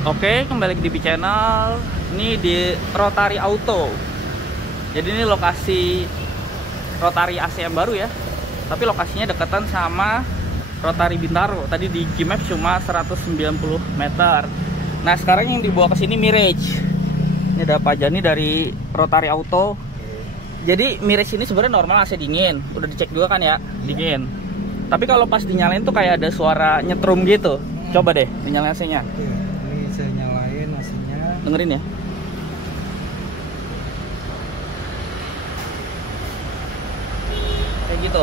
Oke, kembali ke DP Channel. Ini di Rotary Auto. Jadi ini lokasi Rotary AC yang baru ya. Tapi lokasinya dekatan sama Rotary Bintaro. Tadi di Gmaps cuma 190 meter. Nah, sekarang yang dibawa ke sini Mirage. Ini ada Pak Jani dari Rotary Auto. Jadi Mirage ini sebenarnya normal AC dingin. Udah dicek juga kan ya, dingin. Tapi kalau pas dinyalain tuh kayak ada suara nyetrum gitu. Coba deh dinyalain AC-nya. Saya nyalain AC-nya. Dengerin ya. Kayak gitu.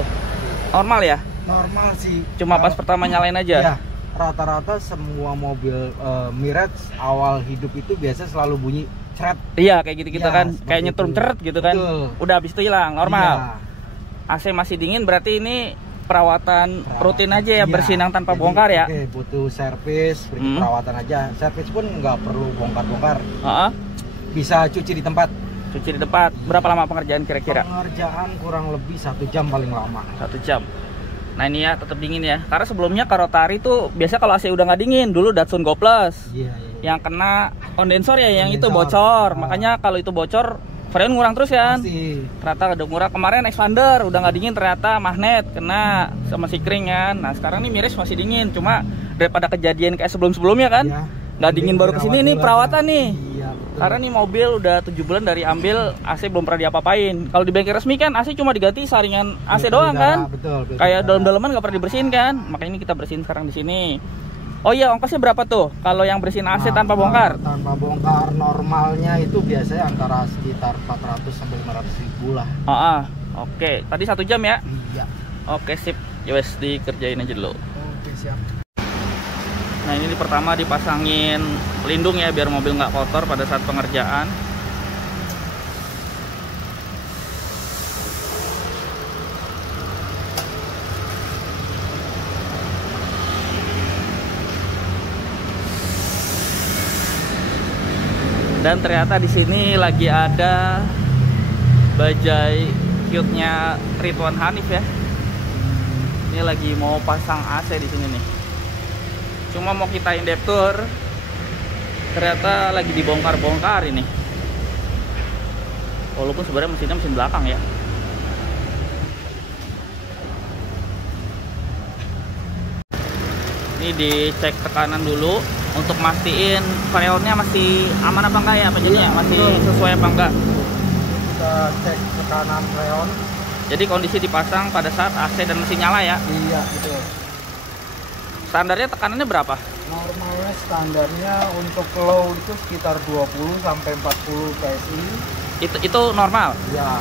Normal ya? Normal sih. Cuma pas pertama nyalain aja? Ya, rata-rata semua mobil Mirage awal hidup itu biasa selalu bunyi ceret. Iya, kayak gitu-gitu Ya, kan. Kayak nyetrum ceret gitu kan. Betul. Udah habis itu hilang, normal. Ya. AC masih dingin berarti ini perawatan rutin aja ya, Iya. bersinang tanpa Jadi, bongkar ya? Oke, butuh servis, perawatan aja. Servis pun nggak perlu bongkar-bongkar. Bisa cuci di tempat. Cuci di tempat. Berapa lama pengerjaan kira-kira? Pengerjaan kurang lebih 1 jam paling lama. 1 jam. Nah ini ya tetap dingin ya. Karena sebelumnya ke Rotary tuh biasa kalau AC udah nggak dingin, dulu Datsun Go Plus. Iya. Yang kena kondensor ya, yang itu Kondensor. bocor. Makanya kalau itu bocor, freon ngurang terus kan? Masih. Ternyata udah murah. Kemarin expander udah nggak dingin, ternyata magnet kena sama si kring kan. Nah sekarang nih Mirage masih dingin. Cuma daripada kejadian kayak sebelum-sebelumnya kan, Iya. nggak dingin baru kesini nih perawatan nih. Iya, betul. Karena nih mobil udah 7 bulan dari ambil, AC belum pernah diapa-apain. Kalau di bengkel resmi kan AC cuma diganti saringan AC doang kan. Betul. Kayak dalam-dalaman nggak pernah dibersihin kan. Makanya ini kita bersihin sekarang di sini. Oh iya, ongkosnya berapa tuh kalau yang bersihin AC tanpa bongkar? Tanpa bongkar normalnya itu biasanya antara sekitar 400 sampai 500 ribu lah. Oke. Tadi 1 jam ya? Iya. Oke, sip. Yowes, dikerjain aja dulu. Oke, siap. Nah ini pertama dipasangin pelindung ya biar mobil nggak kotor pada saat pengerjaan. Dan ternyata di sini lagi ada bajai cute-nya Ridwan Hanif ya. Ini lagi mau pasang AC di sini nih. Cuma mau kita indeptur, ternyata lagi dibongkar-bongkar ini. Walaupun sebenarnya mesinnya mesin belakang ya. Ini dicek tekanan dulu untuk mastiin freonnya masih aman apa enggak ya, penjadinya masih sesuai apa enggak. Kita cek tekanan freon. Jadi kondisi dipasang pada saat AC dan mesin nyala ya. Iya, betul. Standarnya tekanannya berapa? Normalnya standarnya untuk low itu sekitar 20 sampai 40 PSI. Itu normal. Ya.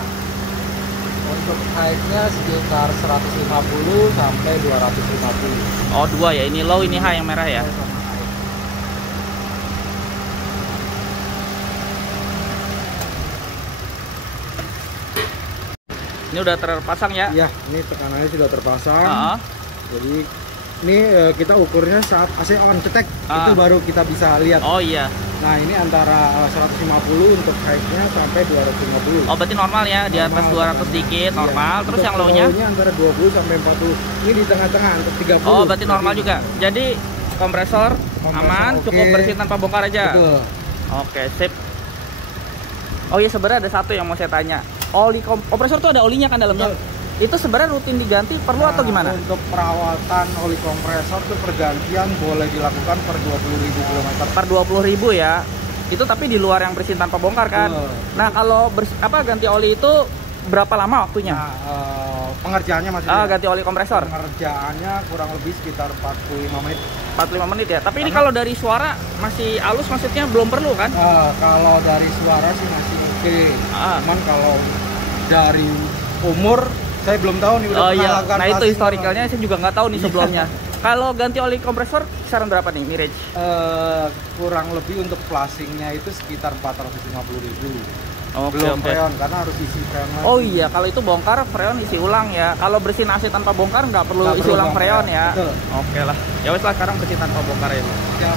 Untuk high-nya sekitar 150 sampai 250. Oh, dua ya. Ini low, ini high yang merah ya. Ini udah terpasang ya? Ya, ini tekanannya sudah terpasang. Jadi ini kita ukurnya saat AC on cetek, itu baru kita bisa lihat. Oh iya. Nah ini antara 150 untuk high-nya sampai 250. Oh berarti normal ya, di atas 200 dikit normal. Terus yang low-nya? Low-nya antara 20 sampai 40. Ini di tengah-tengah untuk 30. Oh berarti normal juga. Jadi kompresor aman, oke. cukup bersih tanpa bongkar aja. Betul. Oke, sip. Oh iya, sebenarnya ada satu yang mau saya tanya. Oli kompresor tuh ada olinya kan dalamnya? Betul. Itu sebenarnya rutin diganti perlu atau gimana? Untuk perawatan oli kompresor itu pergantian boleh dilakukan per 20.000 km. Per 20.000 ya. Itu tapi di luar yang bersihin tanpa bongkar kan? Betul. Nah, kalau ganti oli itu berapa lama waktunya? Nah, pengerjaannya masih Ganti oli kompresor. pengerjaannya kurang lebih sekitar 45 menit. 45 menit ya. Tapi ini kalau dari suara masih halus, maksudnya belum perlu kan? Kalau dari suara sih masih oke. Cuman kalau dari umur saya belum tahu nih udah pernah lakukan. Nah itu historicalnya saya juga nggak tahu nih sebelumnya. Kalau ganti oli kompresor kisaran berapa nih Mirage? Kurang lebih untuk flashingnya itu sekitar 450.000. Oke, Belum freon karena harus isi freon lagi. Oh iya, kalau itu bongkar freon isi ulang ya. Kalau bersihin AC tanpa bongkar nggak perlu isi ulang freon ya. Betul. Oke lah. Ya wes lah, sekarang bersihin tanpa bongkar ya. Ya.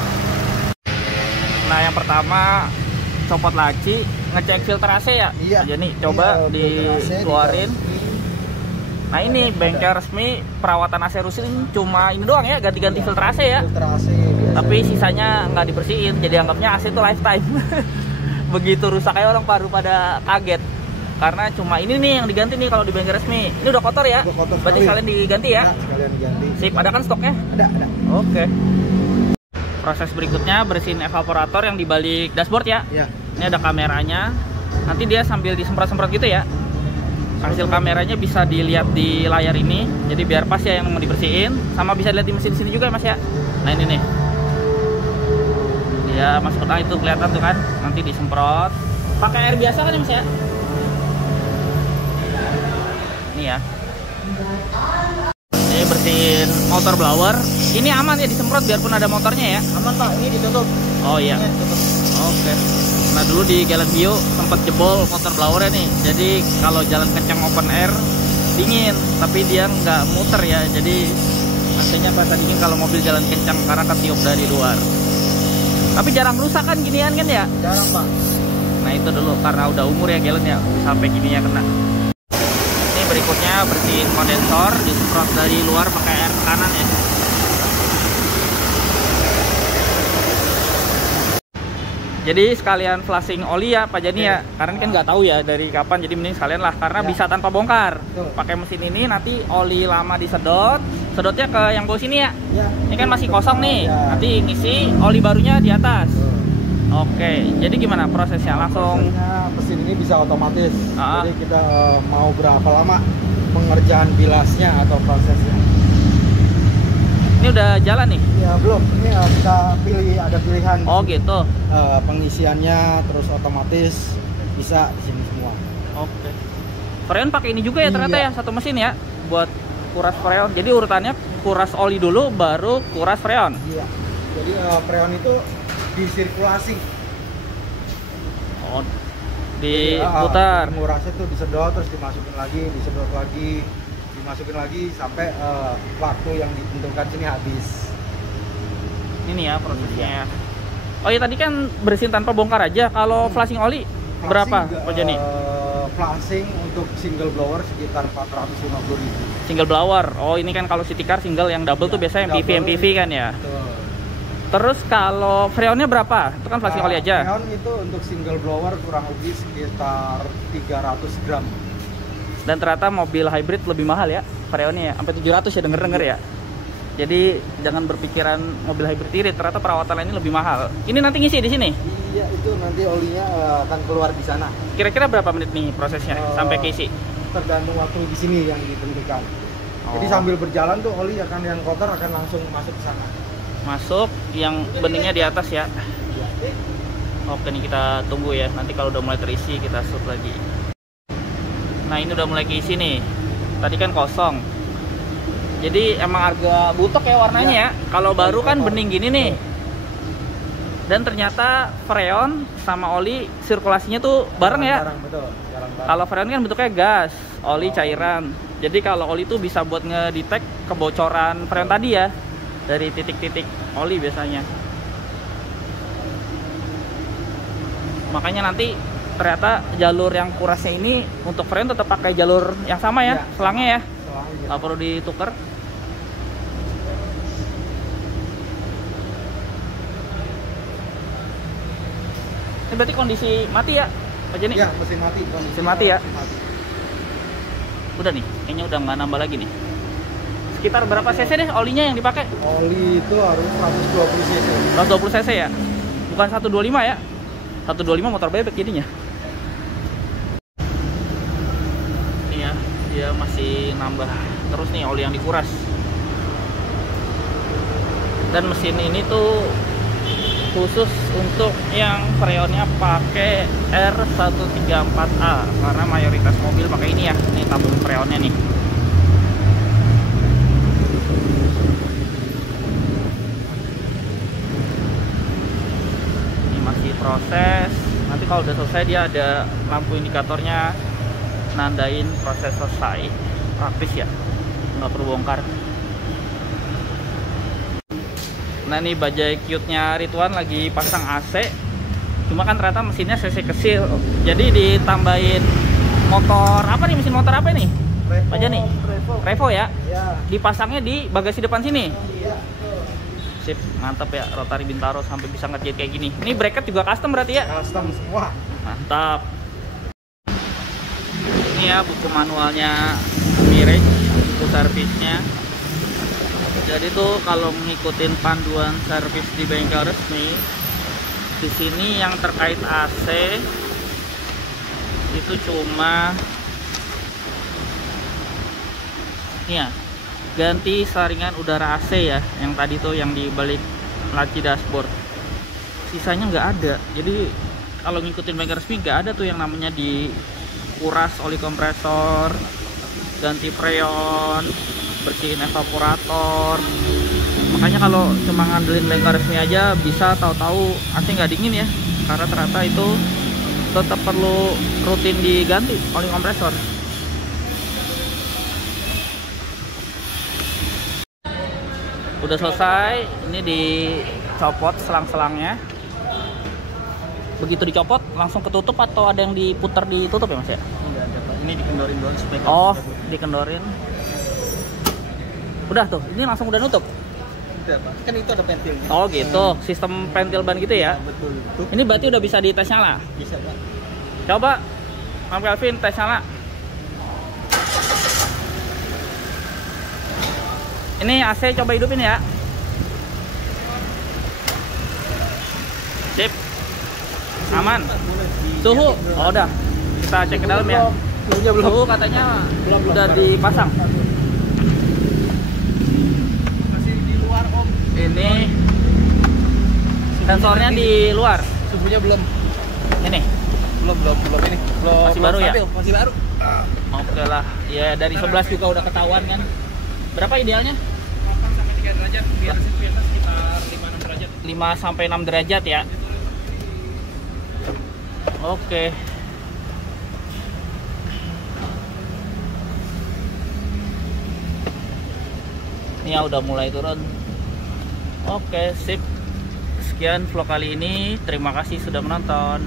Nah yang pertama copot laci, ngecek filter AC ya. Iya. Jadi coba dikeluarin. Nah ini bengkel resmi perawatan AC Rusin cuma ini doang ya, ganti-ganti filter AC ya. Filter AC biasa. Tapi sisanya nggak dibersihin, jadi anggapnya AC itu lifetime. Begitu rusak aja orang baru pada kaget. Karena cuma ini nih yang diganti nih kalau di bengkel resmi. Ini udah kotor ya? Udah kotor. Berarti sekalian diganti ya? Nah, sekalian diganti. Sip, ada kan stoknya? Ada. Oke. Proses berikutnya bersihin evaporator yang di balik dashboard ya. Ya. Ini ada kameranya. Nanti dia sambil disemprot-semprot gitu ya. Hasil kameranya bisa dilihat di layar ini. Jadi biar pas ya yang mau dibersihin. Sama bisa dilihat di mesin sini juga Mas ya. Nah ini nih. Dia masuk ke itu kelihatan tuh kan. Nanti disemprot. Pakai air biasa kan ya Mas ya? Ini ya. Ini bersihin motor blower. Ini aman ya disemprot biarpun ada motornya ya? Aman Pak, ini ditutup. Oh iya. Oke. Nah dulu di Jalan Bio sempat jebol motor blowernya nih. Jadi kalau jalan kencang open air dingin, tapi dia nggak muter ya. Jadi hasilnya pas dingin kalau mobil jalan kencang karena ketiup dari luar. Tapi jarang rusak kan ginian kan ya? Jarang Pak. Nah itu dulu karena udah umur ya Galen ya, sampai gininya kena. Ini berikutnya bersihin kondensor, disemprot dari luar pakai air kanan ya. Jadi sekalian flashing oli ya Pak Jani ya, karena kan nggak tahu ya dari kapan, jadi mending sekalian lah karena bisa tanpa bongkar. Pakai mesin ini nanti oli lama disedot, sedotnya ke yang bawah sini ya. Ini kan masih kosong nih, nanti ngisi oli barunya di atas. Oke, jadi gimana prosesnya? Langsung mesin ini bisa otomatis. Jadi kita mau berapa lama pengerjaan bilasnya atau prosesnya. Ini udah jalan nih? Ya belum, ini kita pilih, ada pilihan. Oh gitu. Pengisiannya terus otomatis bisa di sini semua. Oke. Freon pakai ini juga ya ternyata ya, satu mesin ya buat kuras freon. Jadi urutannya kuras oli dulu baru kuras freon. Iya. Jadi freon itu disirkulasi. Oh. Diputar. Ngurasnya tuh disedot terus dimasukin lagi, disedot lagi, dimasukin lagi sampai waktu yang ditentukan sini habis. Ini ya prosesnya. Oh ya tadi kan bersihin tanpa bongkar aja. Kalau flashing oli berapa Pak Jani? Flashing untuk single blower sekitar 450.000. Single blower. Oh ini kan kalau city car single, yang double tuh biasanya MPV kan ya. Betul. Terus kalau freonnya berapa? Itu kan flashing oli aja. Freon itu untuk single blower kurang lebih sekitar 300 gram. Dan ternyata mobil hybrid lebih mahal ya freonnya ya, sampai 700 ya denger-denger ya. Jadi jangan berpikiran mobil hybrid irit, ternyata perawatan ini lebih mahal. Ini nanti ngisi di sini? Iya, itu nanti olinya akan keluar di sana. Kira-kira berapa menit nih prosesnya sampai keisi? Tergantung waktu di sini yang ditentukan. Jadi sambil berjalan tuh oli akan yang kotor akan langsung masuk ke sana. Masuk, yang beningnya di atas ya. Oke nih kita tunggu ya. Nanti kalau udah mulai terisi kita shoot lagi. Nah ini udah mulai keisi nih. Tadi kan kosong. Jadi emang agak butek ya warnanya ya. Kalau baru kan bening gini nih. Dan ternyata freon sama oli sirkulasinya tuh bareng ya. Betul. Kalau freon kan bentuknya gas, oli cairan. Jadi kalau oli tuh bisa buat ngedetect kebocoran freon tadi ya. Dari titik-titik oli biasanya. Makanya nanti ternyata jalur yang kurasnya ini untuk freon tetap pakai jalur yang sama ya, selangnya ya. Nggak perlu ditukar. Ini berarti kondisi mati ya Pak Jani? Iya, mesin mati. Mesin mati ya? Mati. Udah nih, kayaknya udah nggak nambah lagi nih. Sekitar berapa cc deh olinya yang dipakai? Oli itu harus 120 cc. 120 cc ya? Bukan 125 ya? 125 motor bebek jadinya. Ini ya, dia masih nambah terus nih oli yang dikuras. Dan mesin ini tuh khusus untuk yang freonnya pakai R134A karena mayoritas mobil pakai ini ya. Ini tabung freonnya nih. Ini masih proses. Nanti kalau udah selesai dia ada lampu indikatornya nandain proses selesai. Praktis ya, nggak perlu bongkar. Nah ini bajai cute-nya Ridwan lagi pasang AC. Cuma kan ternyata mesinnya cc kecil. Jadi ditambahin motor apa nih, mesin motor apa nih? Pak Jani? Revo ya? Iya. Dipasangnya di bagasi depan sini. Iya. Sip, mantap ya Rotary Bintaro sampai bisa ngejahit kayak gini. Ini bracket juga custom berarti ya? Custom semua. Mantap. Ini ya buku manualnya Mirage, buku servisnya. Jadi tuh kalau ngikutin panduan servis di bengkel resmi, di sini yang terkait AC itu cuma ini ya, ganti saringan udara AC ya, yang tadi tuh yang di balik laci dashboard. Sisanya nggak ada. Jadi kalau ngikutin bengkel resmi nggak ada tuh yang namanya dikuras oli kompresor, ganti freon, bersihin evaporator. Makanya kalau cuma ngandelin bengkel resmi aja bisa tahu-tahu AC nggak dingin ya, karena ternyata itu tetap perlu rutin diganti oli kompresor. Udah selesai, ini dicopot selang-selangnya. Begitu dicopot langsung ketutup atau ada yang diputar ditutup ya Mas ya? Enggak ada Pak. Ini dikendorin doang supaya. Oh, dikendorin. Udah tuh, ini langsung udah nutup. Udah Pak. Kan itu ada pentilnya. Oh gitu, sistem pentil ban gitu ya? Betul. Tuh. Ini berarti udah bisa dites nyala? Bisa Pak. Coba, Mam Kelvin tes nyala. Ini AC coba hidupin ya. Sip. Aman. Suhu, oh udah. Kita cek ke dalam ya. Suhunya belum. Suhu katanya udah dipasang. Masih di luar Om. Ini sensornya di luar. Suhunya belum. Ini Belum ini. Belum. Masih baru ya? Stabil, masih baru. oke lah. Ya dari 11 juga udah ketahuan kan. Berapa idealnya? 8 sampai 3 derajat. Biar biasa sekitar 5-6 derajat. 5 sampai 6 derajat ya. Oke. Ini ya udah mulai turun. Oke, sip. Sekian vlog kali ini. Terima kasih sudah menonton.